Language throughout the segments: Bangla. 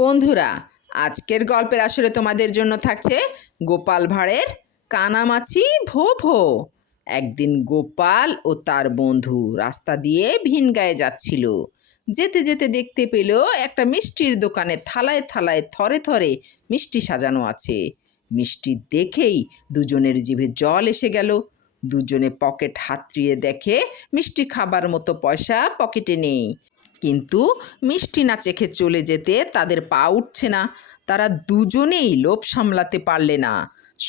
বন্ধুরা, আজকের গল্পের আসরে তোমাদের জন্য থাকছে গোপাল ভাঁড়ের কানামাছি ভো ভো। একদিন গোপাল ও তার বন্ধু রাস্তা দিয়ে ভিনগাঁয়ে যাচ্ছিল। যেতে যেতে দেখতে পেল একটা মিষ্টির দোকানে থালায় থালায় থরে থরে মিষ্টি সাজানো আছে। মিষ্টি দেখেই দুজনের জিভে জল এসে গেল। দুজনে পকেট হাতড়িয়ে দেখে মিষ্টি খাবার মতো পয়সা পকেটে নেই। কিন্তু মিষ্টি না চেখে চলে যেতে তাদের পা উঠছে না। তারা দুজনেই লোভ সামলাতে পারলে না।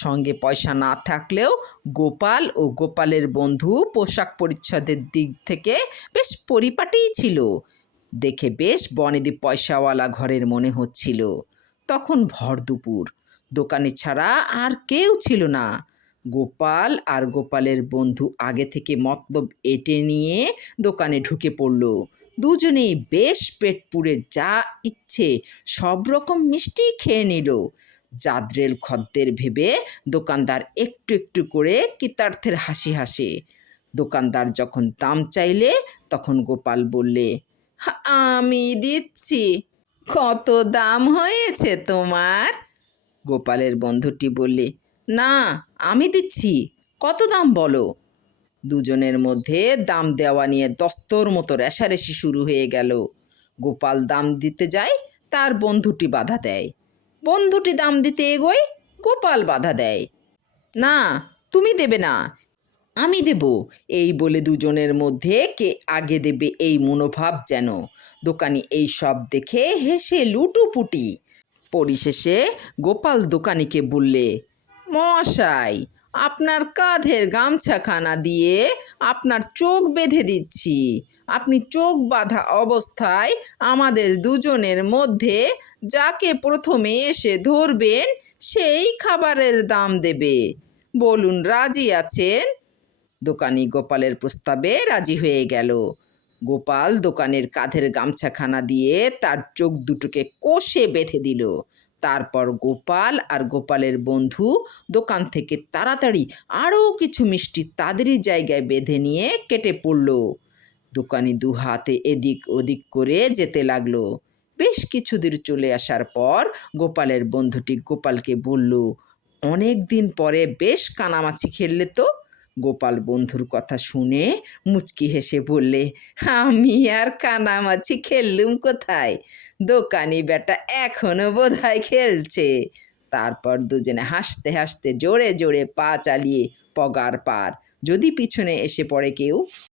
সঙ্গে পয়সা না থাকলেও গোপাল ও গোপালের বন্ধু পোশাক পরিচ্ছদের দিক থেকে বেশ পরিপাটিই ছিল। দেখে বেশ বনেদি পয়সাওয়ালা ঘরের মনে হচ্ছিল। তখন ভর দুপুর, দোকানে ছাড়া আর কেউ ছিল না। গোপাল আর গোপালের বন্ধু আগে থেকে মতলব এঁটে নিয়ে দোকানে ঢুকে পড়ল। দুজনেই বেশ পেট পুড়ে যা ইচ্ছে সব রকম মিষ্টি খেয়ে নিল। জাদ্রেল খদ্দের ভেবে দোকানদার একটু একটু করে কৃতার্থের হাসি হাসে। দোকানদার যখন দাম চাইলে তখন গোপাল বললে, আমি দিচ্ছি। কত দাম হয়েছে তোমার? গোপালের বন্ধুটি বললে, না, আমি দিচ্ছি। কত দাম বলো? দুজনের মধ্যে দাম দেওয়া নিয়ে দস্তর মতো রেষারেষি শুরু হয়ে গেল। গোপাল দাম দিতে যায়, তার বন্ধুটি বাধা দেয়। বন্ধুটি দাম দিতে এগোয়, গোপাল বাধা দেয়। না, তুমি দেবে না, আমি দেব। এই বলে দুজনের মধ্যে কে আগে দেবে এই মনোভাব যেন। দোকানি এই সব দেখে হেসে লুটুপুটি। পরিশেষে গোপাল দোকানিকে বললে, মশাই, আপনার কাঁধের গামছাখানা দিয়ে আপনার চোখ বেঁধে দিচ্ছি। আপনি চোখ বাঁধা অবস্থায় আমাদের দুজনের মধ্যে যাকে প্রথমে এসে ধরবেন সেই খাবারের দাম দেবে। বলুন, রাজি আছেন? দোকানি গোপালের প্রস্তাবে রাজি হয়ে গেল। গোপাল দোকানের কাঁধের গামছাখানা দিয়ে তার চোখ দুটোকে কষে বেঁধে দিল। তারপর গোপাল আর গোপালের বন্ধু দোকান থেকে তাড়াতাড়ি আরও কিছু মিষ্টি তাদেরই জায়গায় বেঁধে নিয়ে কেটে পড়ল। দোকানি দু হাতে এদিক ওদিক করে যেতে লাগলো। বেশ কিছু দূর চলে আসার পর গোপালের বন্ধুটি গোপালকে বলল, অনেক দিন পরে বেশ কানামাছি খেললে তো। গোপাল বন্ধুর কথা শুনে মুচকি হেসে বললে, আমি আর কানামাছি খেললুম কোথায়? দোকানি বেটা এখনো বোধহয় খেলছে। তারপর দুজনে হাসতে হাসতে জোরে জোরে পা চালিয়ে পগার পার। যদি পিছনে এসে পড়ে কেউ।